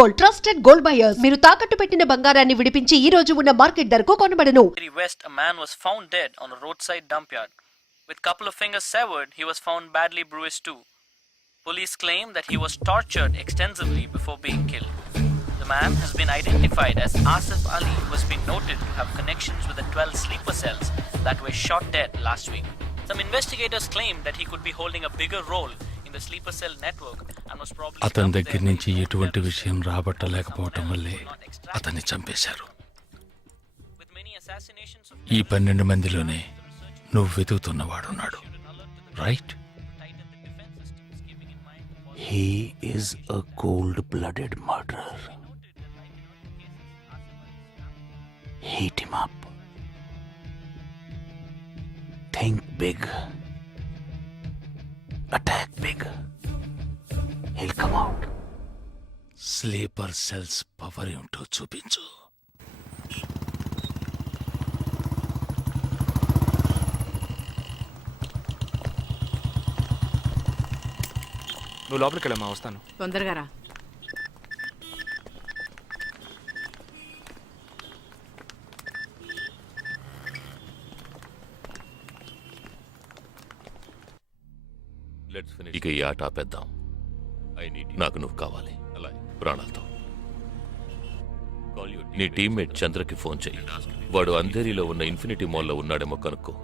Gold, trusted gold buyers. మీరు తాకట్టు పెట్టిన బంగారాన్ని విడిపించి ఈ రోజు ఉన్న మార్కెట్ ధరకు కొనబడను. West, a man was found dead on a roadside dump yard. With couple of fingers severed, he was found badly bruised too. Police claim that he was tortured extensively before being killed. The man has been identified as Asif Ali, who has been noted to have connections with the 12 sleeper cells that were shot dead last week. Some investigators claim that he could be holding a bigger role in the sleeper cell network and was probably అతని దగ్గర నుంచి ఎటువంటి విషయం రాబట్టలేకపోవటం వల్లే అతన్ని చంపేశారు. ఈ 12 మందిలోనే నువ్వు వెతుకుతున్నవాడున్నాడు, right? He is a cold-blooded murderer. Heat him up. Think big. Attack big. He'll come out. Sleeper cells power ఏంటో చూపించు. నువ్వు లోపలికి వెళ్ళమ్మా, వస్తాను. తొందరగా రా. ఇక ఈ ఆట ఆపేద్దాం. నాకు నువ్వు కావాలి ప్రాణాలతో. నీ టీమ్మేట్ చంద్రకి ఫోన్ చెయ్యి. వాడు అంధేరిలో ఉన్న ఇన్ఫినిటీ మాల్లో ఉన్నాడేమో కనుక్కో.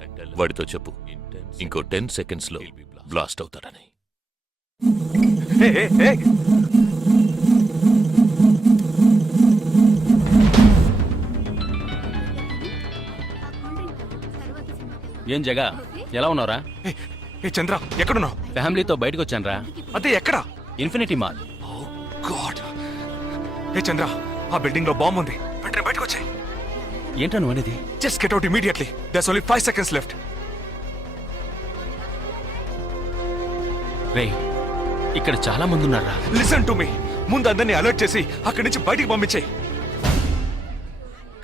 వాడితో చెప్పు ఇంకో 10 seconds లో బ్లాస్ట్ అవుతాడని. ఏం జగా, ఎలా ఉన్నారా? చంద్ర, ఎక్కడున్నావు? ఫ్యామిలీతో బయటకు వచ్చాను రా. అదే ఎక్కడ? Infinity mall. చంద్ర, ఆ బిల్డింగ్ లో బాంబు ఉంది. వెంటనే బయటకు వచ్చాయి. ఏంటా నువ్వు అనేది? Just get out immediately. There's only 5 seconds left. రేయ్, ఇక్కడ చాలా మంది ఉన్నారా? Listen to me. ముందు అందరినీ అలర్ట్ చేసి అక్కడి నుంచి బయటికి పంపించేయి.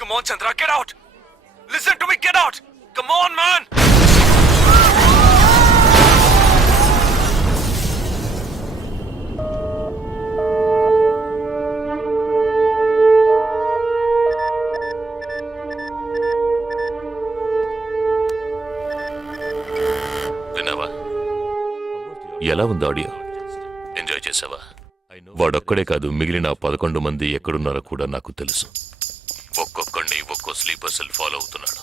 Come on Chandra, get out. Listen to me, get out. Come on man. విన్నావా? ఎలా ఉంది ఆడియో? ఎంజాయ్ చేసావా? వాడొక్కడే కాదు, మిగిలిన 11 మంది ఎక్కడున్నారో కూడా నాకు తెలుసు. ఒక్కొక్కడిని ఒక్కో స్లీపర్ సెల్ ఫాలో అవుతున్నాడు.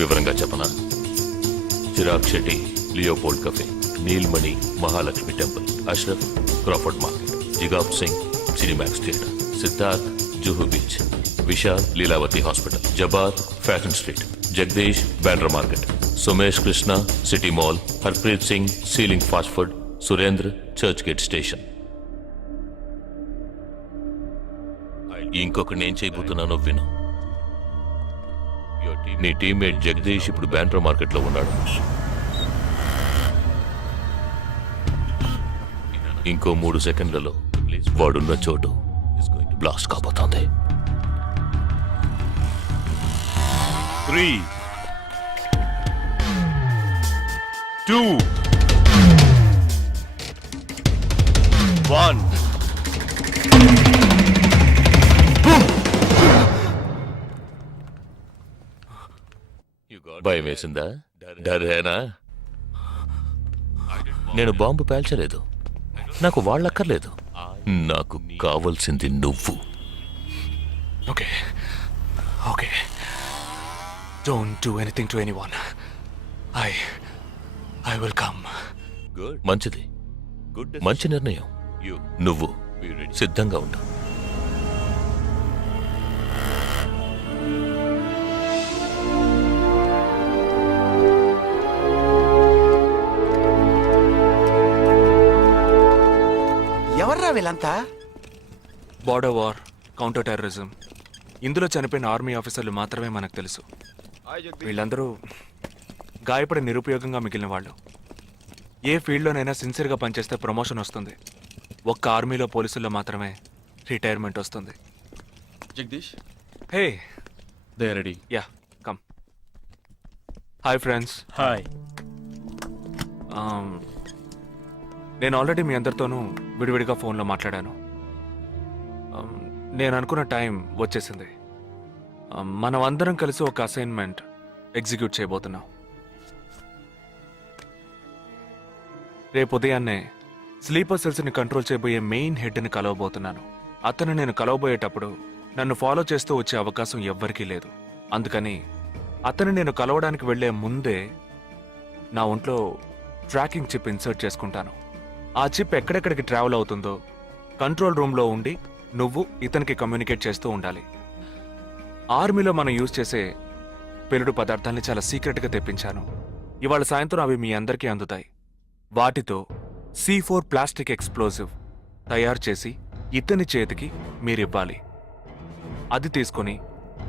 వివరంగా చెప్పనా? Chirag Shetty, Leopold cafe, Neelmani, Mahalakshmi temple, Ashraf, Crawford market, Jigab Singh, Cinemax theatre, Siddharth, Juhu beach, Vishal, Lilavati hospital, Jabar, fashion street, Jagdish, Bandra market, Sumesh Krishna, city mall, Harpreet Singh, ceiling fast food, Surendra, Churchgate station. ఇంకొకటి నేను చేయబోతున్నానో విను. నీ టీమ్మేట్ జగదీష్ ఇప్పుడు బ్యాండ్రా మార్కెట్ లో ఉన్నాడు. ఇంకో 3 సెకండ్లలో వాడున్న చోటు బ్లాస్ట్ కాబోతోంది. 3, 2, 1. భయం వేసిందా? డరేనా? నేను బాంబు పేల్చలేదు. నాకు వాళ్ళక్కర్లేదు. నాకు కావలసింది నువ్వు. Okay okay, don't do anything to anyone. I will come. మంచిది, మంచి నిర్ణయం. నువ్వు సిద్ధంగా ఉండు. ఎవర్రా వీళ్ళంతా? బార్డర్ వార్, కౌంటర్ టెర్రరిజం, ఇందులో చనిపోయిన ఆర్మీ ఆఫీసర్లు మాత్రమే మనకు తెలుసు. వీళ్ళందరూ గాయపడి నిరుపయోగంగా మిగిలిన వాళ్ళు. ఏ ఫీల్డ్లోనైనా సిన్సియర్గా పనిచేస్తే ప్రమోషన్ వస్తుంది. ఒక్క ఆర్మీలో పోలీసుల్లో మాత్రమే రిటైర్మెంట్ వస్తుంది. Jagdish, hey, they are ready. Yeah, come. Hi friends. Hi. నేను ఆల్రెడీ మీ అందరితోనూ విడివిడిగా ఫోన్లో మాట్లాడాను. నేను అనుకున్న టైం వచ్చేసింది. మనం అందరం కలిసి ఒక అసైన్మెంట్ ఎగ్జిక్యూట్ చేయబోతున్నాం. రేపు ఉదయాన్నే స్లీపర్ సెల్స్ని కంట్రోల్ చేయబోయే మెయిన్ హెడ్ని కలవబోతున్నాను. అతను నేను కలవబోయేటప్పుడు నన్ను ఫాలో చేస్తూ వచ్చే అవకాశం ఎవ్వరికీ లేదు. అందుకని అతను నేను కలవడానికి వెళ్లే ముందే నా ఒంట్లో ట్రాకింగ్ చిప్ ఇన్సర్ట్ చేసుకుంటాను. ఆ చిప్ ఎక్కడెక్కడికి ట్రావెల్ అవుతుందో కంట్రోల్ రూమ్లో ఉండి నువ్వు ఇతనికి కమ్యూనికేట్ చేస్తూ ఉండాలి. ఆర్మీలో మనం యూజ్ చేసే పెరుడు పదార్థాన్ని చాలా సీక్రెట్గా తెప్పించాను. ఇవాళ సాయంత్రం అవి మీ అందరికీ అందుతాయి. వాటితో C4 ప్లాస్టిక్ ఎక్స్ప్లోజివ్ తయారు చేసి ఇతని చేతికి మీరివ్వాలి. అది తీసుకుని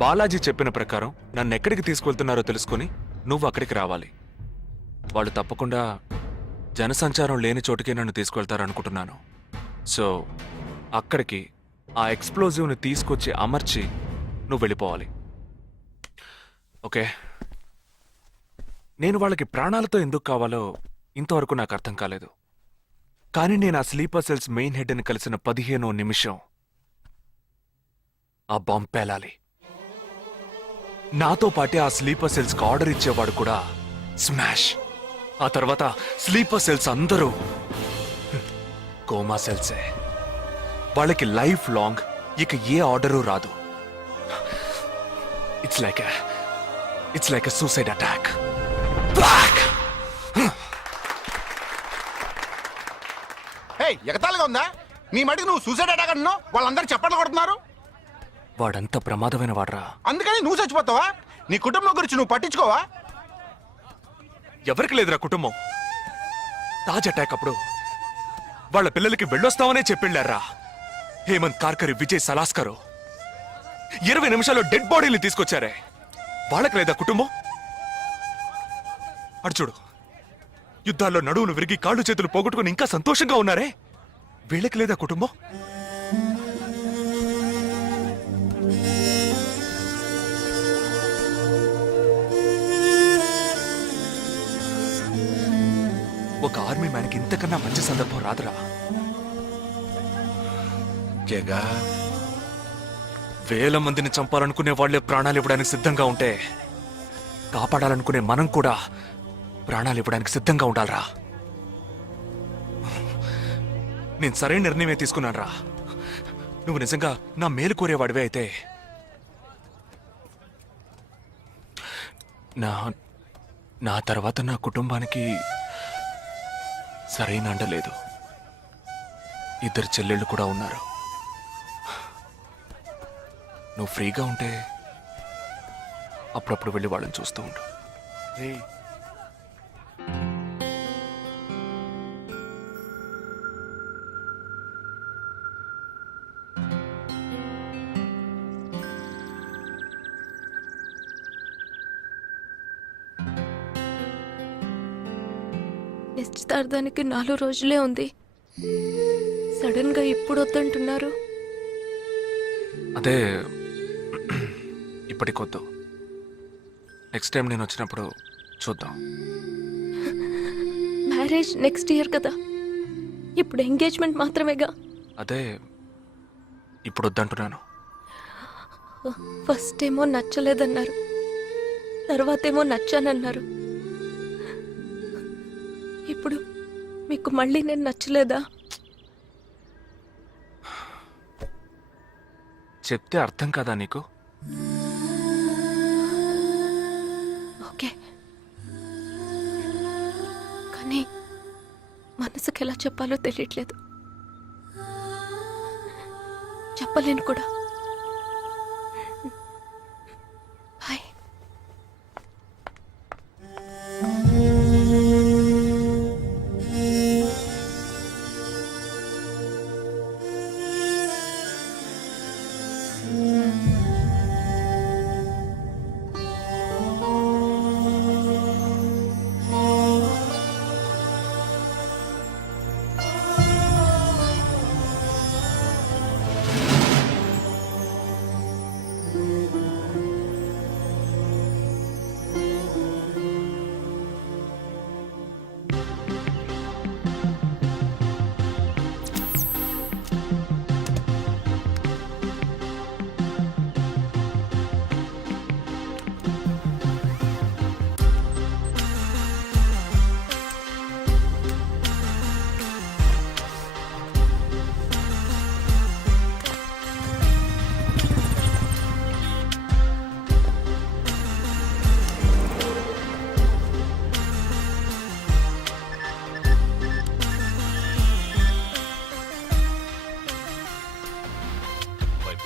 బాలాజీ చెప్పిన ప్రకారం నన్నెక్కడికి తీసుకెళ్తున్నారో తెలుసుకుని నువ్వు అక్కడికి రావాలి. వాళ్ళు తప్పకుండా జనసంచారం లేని చోటుకి నన్ను తీసుకెళ్తారనుకుంటున్నాను. సో అక్కడికి ఆ ఎక్స్ప్లోజివ్ని తీసుకొచ్చి అమర్చి నువ్వు వెళ్ళిపోవాలి. ఓకే? నేను వాళ్ళకి ప్రాణాలతో ఎందుకు కావాలో ఇంతవరకు నాకు అర్థం కాలేదు. కానీ నేను ఆ స్లీపర్ సెల్స్ మెయిన్ హెడ్ని కలిసిన 15వ నిమిషం ఆ బాంబ్ పేలాలి. నాతో పాటే ఆ స్లీపర్ సెల్స్కి ఆర్డర్ ఇచ్చేవాడు కూడా స్మాష్. ఆ తర్వాత స్లీపర్ సెల్స్ అందరూ కోమా సెల్సే. వాళ్ళకి లైఫ్ లాంగ్ ఇక ఏ ఆర్డరు రాదు. It's like a suicide attack. ఎగతాళిగా ఉందా? నీ మటుకు నువ్వు సూసైడ్ అటాక్ అంటున్నావు, వాళ్ళందరూ చప్పట్లు కొడుతున్నారు. వాడంత ప్రమాదమైన వాడ్రా. అందుకని నువ్వు చచ్చిపోతావా? నీ కుటుంబం గురించి నువ్వు పట్టించుకోవా? ఎవరికి లేదురా కుటుంబం. తాజ్ అటాక్ అప్పుడు వాళ్ళ పిల్లలకి వెళ్ళొస్తామనే చెప్పిళ్ళారా. హేమంత్ కార్కరి, విజయ్ సలాస్కరు 20 నిమిషాల్లో డెడ్ బాడీని తీసుకొచ్చారే. వాళ్ళకి లేదా కుటుంబం? అడు చూడు, యుద్ధాల్లో నడువులు విరిగి కాళ్ళు చేతులు పోగొట్టుకుని ఇంకా సంతోషంగా ఉన్నారే. వీళ్ళకి లేదా కుటుంబం? ఒక ఆర్మీ మ్యాన్కి ఇంతకన్నా మంచి సందర్భం రాదురా. జగా, వేల మందిని చంపాలనుకునే వాళ్లే ప్రాణాలు ఇవ్వడానికి సిద్ధంగా ఉంటే కాపాడాలనుకునే మనం కూడా ప్రాణాలు ఇవ్వడానికి సిద్ధంగా ఉండాలరా. నేను సరైన నిర్ణయమే తీసుకున్నానురా. నువ్వు నిజంగా నా మేలు కోరేవాడివే అయితే నా తర్వాత నా కుటుంబానికి సరైన అండ లేదు. 2 చెల్లెళ్ళు కూడా ఉన్నారు. నువ్వు ఫ్రీగా ఉంటే అప్పుడప్పుడు వెళ్ళి వాళ్ళని చూస్తూ ఉండు. నిశ్చితార్థానికి 4 రోజులే ఉంది. సడన్ గా ఇప్పుడు వద్దంటున్నారు. అదే ఇప్పటికొద్దు. నెక్స్ట్ టైం నేను వచ్చినప్పుడు చూద్దాం. మ్యారేజ్ నెక్స్ట్ ఇయర్ కదా, ఇప్పుడు ఎంగేజ్మెంట్ మాత్రమేగా. అదే ఇప్పుడు వద్దంటున్నాను. ఫస్ట్ ఏమో నచ్చలేదన్నారు, తర్వాతేమో నచ్చానన్నారు. ఇప్పుడు మీకు మళ్ళీ నేను నచ్చలేదా? చెప్తే అర్థం కాదా నీకు? ఓకే, కానీ మనసుకి ఎలా చెప్పాలో తెలియట్లేదు. చెప్పలేను కూడా. బాయ్.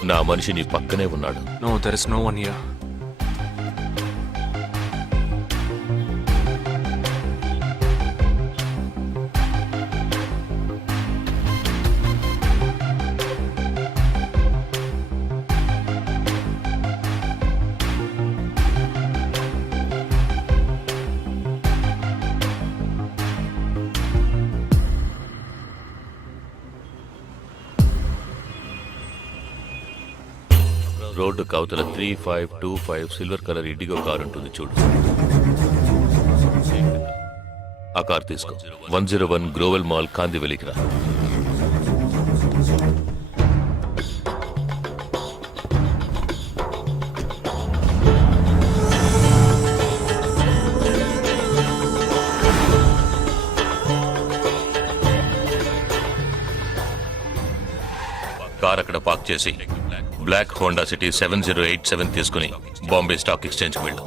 నా మనిషి నీ పక్కనే ఉన్నాడు. No there is no one here. Road కవతల 3525 సిల్వర్ కలర్ ఇండిగో కార్ ఉంటుంది చూడు. ఆ కార్ తీసుకో. 101 గ్రోవెల్ మాల్ కాందివెలికి రా. కార్ అక్కడ పార్క్ చేసి బ్లాక్ హోండా సిటీ 7087 తీసుకుని బాంబే స్టాక్ ఎక్స్చేంజ్కి వెళ్ళు.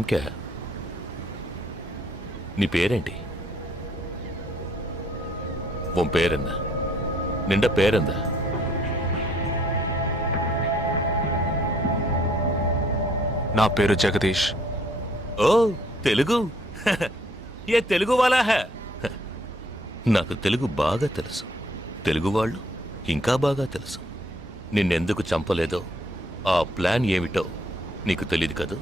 నామ్ క్యా హై? నీ పేరేంటి? ఉన్ పేరెందా? నిండా పేరెందా? నా పేరు జగదీష్. ఓ తెలుగు. ఏ తెలుగు వాలా హై? నాకు తెలుగు బాగా తెలుసు. తెలుగు వాళ్ళు ఇంకా బాగా తెలుసు. నిన్నెందుకు చంపలేదో, ఆ ప్లాన్ ఏమిటో నీకు తెలియదు కదూ.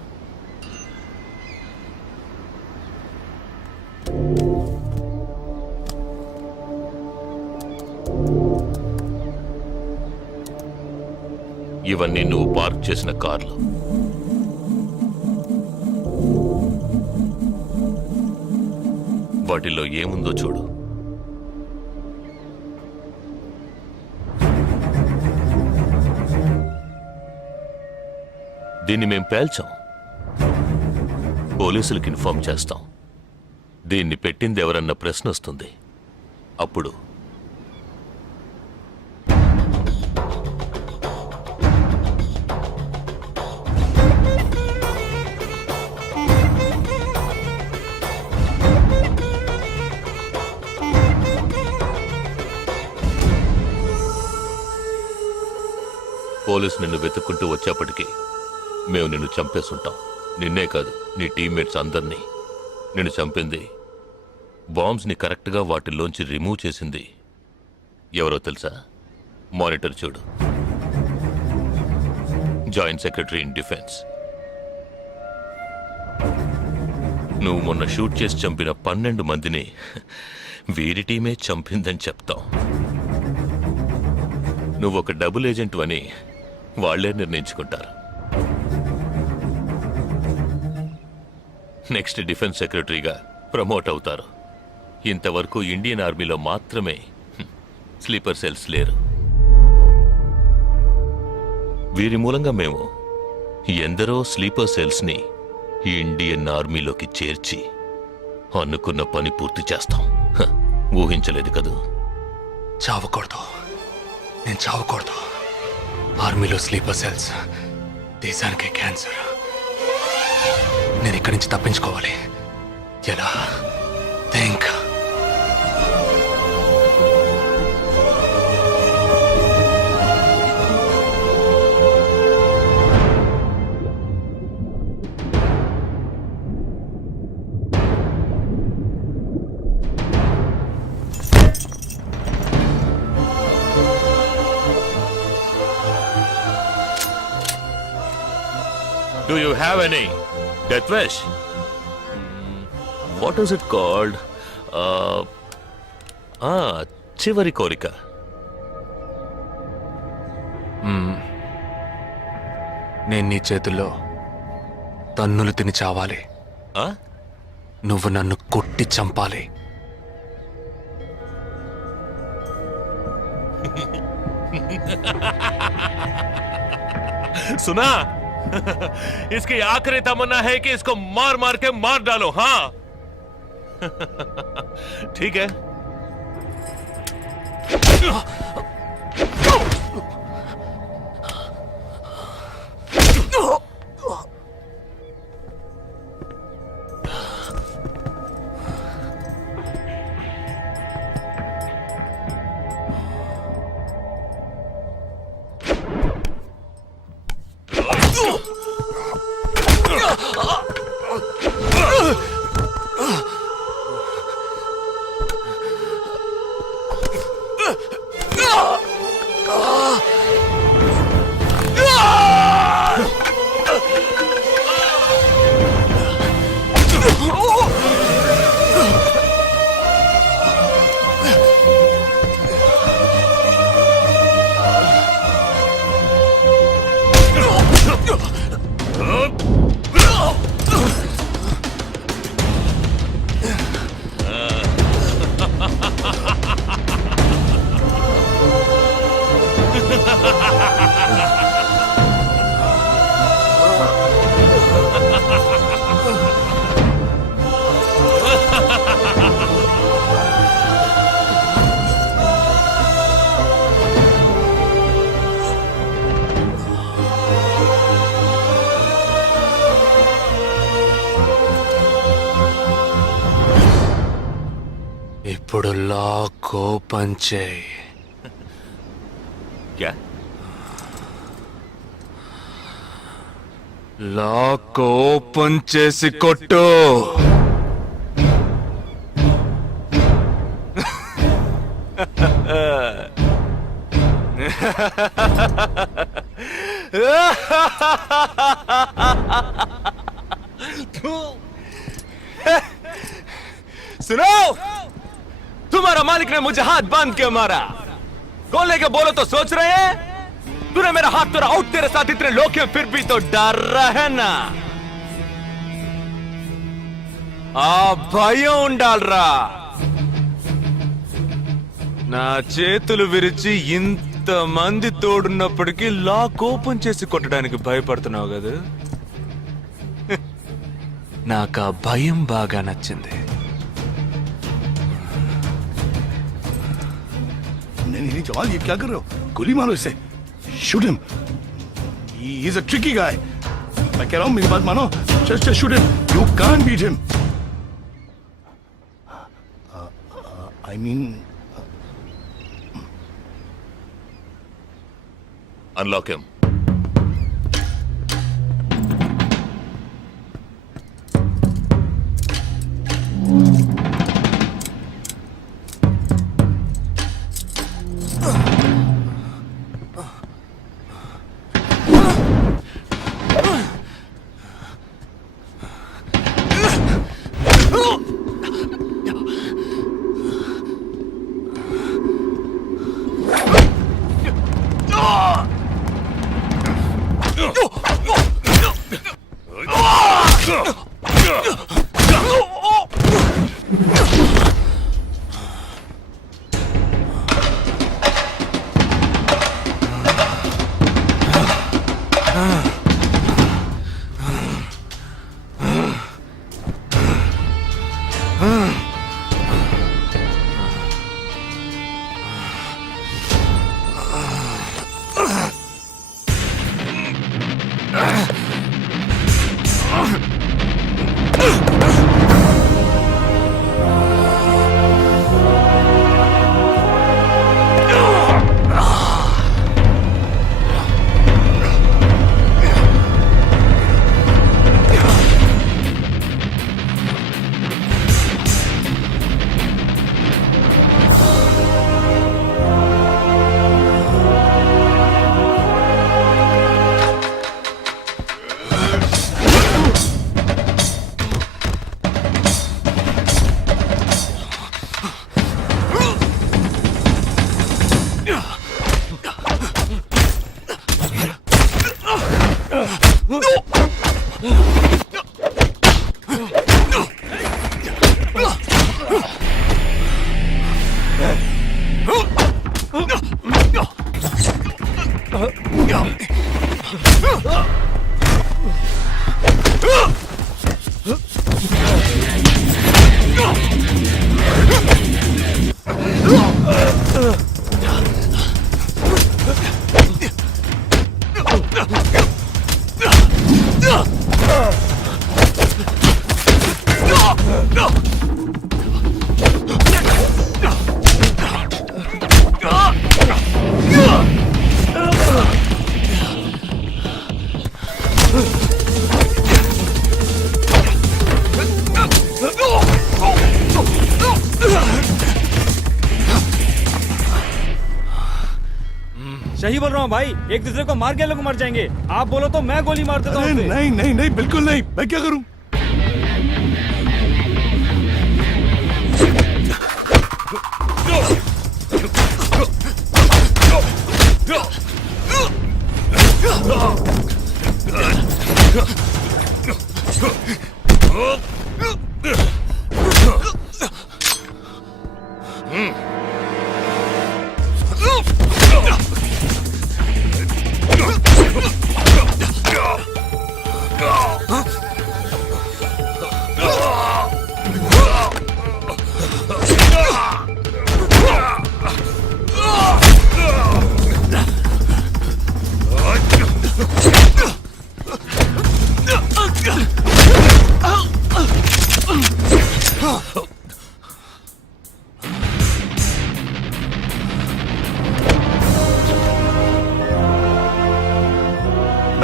ఇవన్నీ నువ్వు పార్క్ చేసిన కార్లు. వాటిల్లో ఏముందో చూడు. దీన్ని మేం పేల్చాం. పోలీసులకు ఇన్ఫార్మ్ చేస్తాం. దీన్ని పెట్టింది ఎవరన్న ప్రశ్న వస్తుంది. అప్పుడు పోలీసు నిన్ను వెతుక్కుంటూ వచ్చేప్పటికీ మేము నిన్ను చంపేసుంటాం. నిన్నే కాదు, నీ టీమ్మేట్స్ అందరినీ. నిన్ను చంపింది, బాంబ్స్ని కరెక్ట్గా వాటిల్లోంచి రిమూవ్ చేసింది ఎవరో తెలుసా? మానిటర్ చూడు. Joint secretary in defence. నువ్వు మొన్న షూట్ చేసి చంపిన 12 మందిని వీరి టీమే చంపిందని చెప్తాం. నువ్వు ఒక డబుల్ ఏజెంట్ అని వాళ్లే నిర్ణయించుకుంటారు. నెక్స్ట్ డిఫెన్స్ సెక్రటరీగా ప్రమోట్ అవుతారు. ఇంతవరకు ఇండియన్ ఆర్మీలో మాత్రమే స్లీపర్ సెల్స్ లేరు. వీరి మూలంగా మేము ఎందరో స్లీపర్ సెల్స్ని ఇండియన్ ఆర్మీలోకి చేర్చి అనుకున్న పని పూర్తి చేస్తాం. ఊహించలేదు కదూ. చావకూడదు, నేను చావకూడదు. ఆర్మీలో స్లీపర్ సెల్స్ దేశానికే క్యాన్సర్. నేను ఇక్కడి నుంచి తప్పించుకోవాలి. ఎలా? Think. Do you have any death wish? What is it called? చివరి కోరిక. నేను నీ చేతుల్లో తన్నులు తిని చావాలి. నువ్వు నన్ను కొట్టి చంపాలి. सुना? इसकी आखिरी तमन्ना है कि इसको मार मार के मार डालो. हाँ ठीक है. లాక్ ఓపెన్ చేయి. క్యా లాక్ ఓపెన్ చేసి కొట్టు. सुनो, तुम्हारा मालिक ने मुझे हाथ बांध के मारा. खोलने के बोलो तो सोच रहे हैं. तूने मेरा हाथ तोड़ा आउट, तेरे साथ इतने लोग हैं फिर भी तो डर रहा है ना. आ భయం ఉండాలరా. నా చేతులు విరిచి ఇంత మంది తోడున్నప్పటికీ లాక్ ఓపెన్ చేసి కొట్టడానికి భయపడుతున్నావు కదా. నాకు ఆ భయం బాగా నచ్చింది. नहीं जवान ये क्या कर रहे हो? गोली मारो इसे. Shoot him. He is a tricky guy. मैं कह रहा हूं मेरी बात मानो. Just shoot him. You can't beat him. I mean unlock him. सही बोल रहा हूँ भाई, एक दूसरे को मार के लोग मर जाएंगे. आप बोलो तो मैं गोली मार देता हूँ. नहीं नहीं नहीं बिल्कुल नहीं. मैं क्या करूं?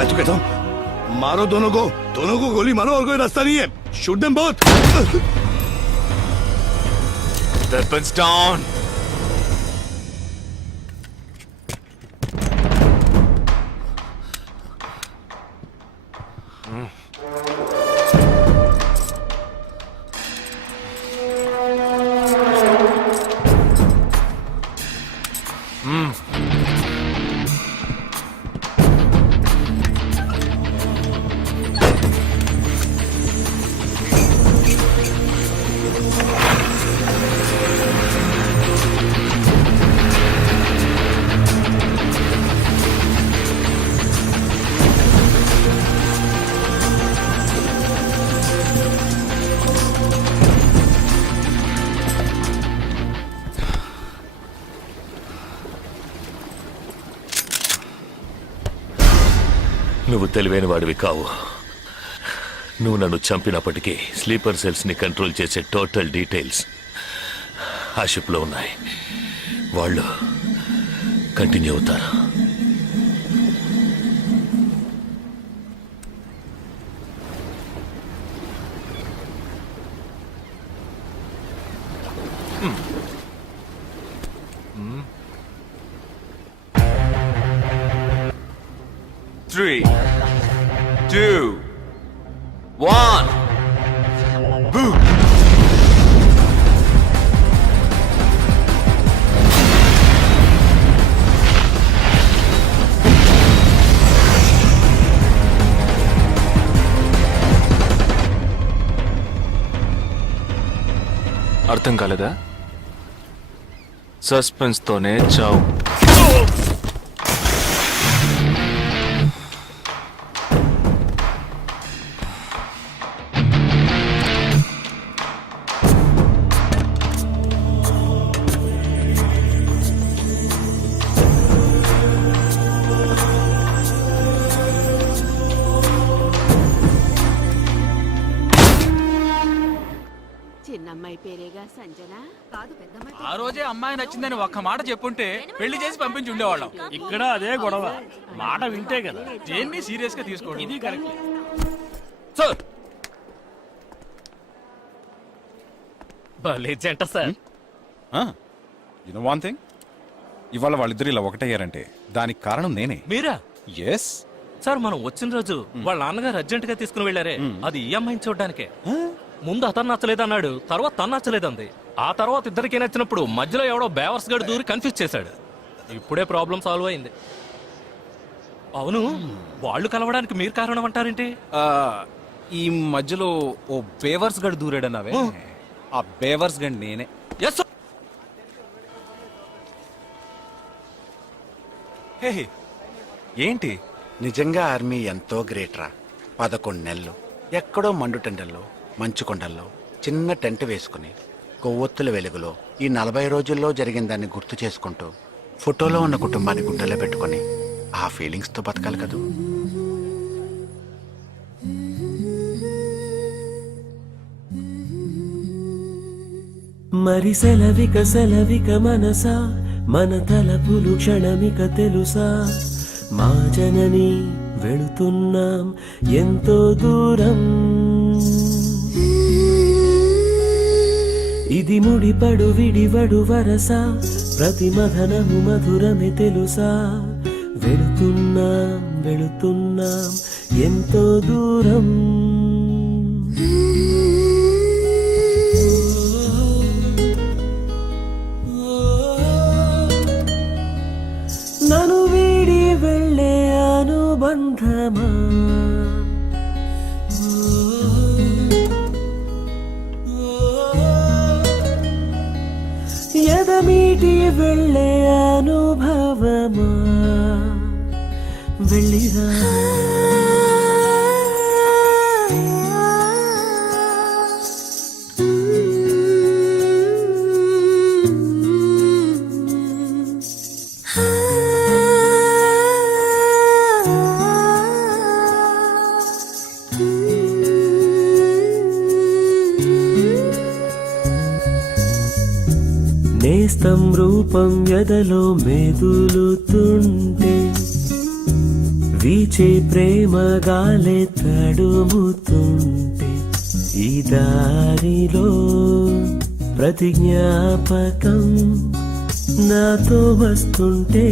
मैं तो कहता हूँ मारो दोनों को गोली मारो और कोई रास्ता नहीं है shoot them both Weapons down. నువ్వు తెలివైన వాడివి కావు నువ్వు నన్ను చంపినప్పటికీ స్లీపర్ సెల్స్ని కంట్రోల్ చేసే టోటల్ డీటెయిల్స్ ఆ షిప్లో ఉన్నాయి వాళ్ళు కంటిన్యూ అవుతారు Three, two, one. Boom. అర్థం కాలేదా సస్పెన్స్ తోనే చావు చిన్నమ్మాయి పేరేగా సంజన ఆ రోజే అమ్మాయి నచ్చిందని ఒక్క మాట చెప్పుంటే పెళ్లి చేసి పంపించి ఉండేవాళ్ళం ఇక్కడ అదే గొడవ మాట వింటే కదా దేన్ని సీరియస్ గా తీసుకోండి ఇది కరెక్ట్ సార్ భలే జంట సార్ యునో వన్ థింగ్ ఇవాళ వాళ్ళిద్దరు ఇలా ఒకటయ్యారంటే దానికి కారణం నేనే మీరా ఎస్ సార్ మనం వచ్చిన రోజు వాళ్ళ నాన్నగారు అర్జెంట్ గా తీసుకుని వెళ్ళారే అది ఈ అమ్మాయిని చూడడానికే ముందు అతను నచ్చలేదన్నాడు తర్వాత తను నచ్చలేదంది ఆ తర్వాత ఇద్దరికి నచ్చినప్పుడు మధ్యలో ఎవడో బేవర్స్ గడు దూరి కన్ఫ్యూజ్ చేశాడు ఇప్పుడే ప్రాబ్లం సాల్వ్ అయింది అవును వాళ్ళు కలవడానికి మీరు కారణం అంటారేంటి ఈ మధ్యలో ఓ బేవర్స్ గడు దూరాడన్నావే ఆ బేవర్స్ గడ్ నేనే ఎస్ హే ఏంటి నిజంగా ఆర్మీ ఎంతో గ్రేట్ రా 11 నెలలు ఎక్కడో మండుటెండల్లో మంచు కొండల్లో చిన్న టెంట్ వేసుకుని కొవ్వొత్తుల వెలుగులో ఈ 40 రోజుల్లో జరిగిన దాన్ని గుర్తు చేసుకుంటూ ఫోటోలో ఉన్న కుటుంబాన్ని గుండెలో పెట్టుకొని ఆ ఫీలింగ్స్తో బతకాలి కదూ మరి సెలవిక మనసా మన తలపులు క్షణమిక తెలుసా మా జనని వెళుతున్నాం ఎంతో దూరం ఇది ముడిపడు విడివడు వరస ప్రతి మధనము మధురమే తెలుసా వెళుతున్నాం ఎంతో దూరం నన్ను వీడి వెళ్ళే అనుబంధమా ఎదమీటి వెళ్ళే అనుభవమా వెళ్ళిరా నేస్తం రూపం ఎదలో మెదులుతుంటే వీచే ప్రేమ గాలే తడుముతుంటే ఈ దారిలో ప్రతి జ్ఞాపకం నాతో వస్తుంటే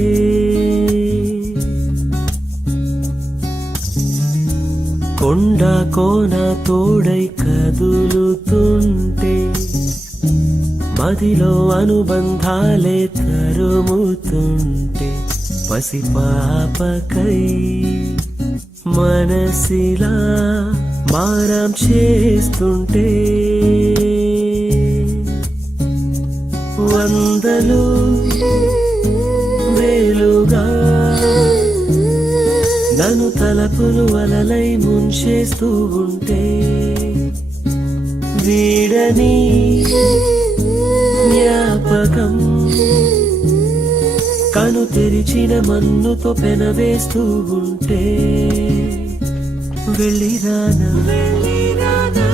కొండ కోన తోడై కదులుతుంటే మదిలో అనుబంధాలే తరుముతుంటే పసిపాపకై మనసిలా మారం చేస్తుంటే వందలు వేలుగా నన్ను తలపులు అలలై ముంచేస్తూ ఉంటే వీడని జ్ఞాపకం కను తెరిచిన మన్నుతో పెనవేస్తూ ఉంటే వెళ్ళిరానా వెళ్ళిరానా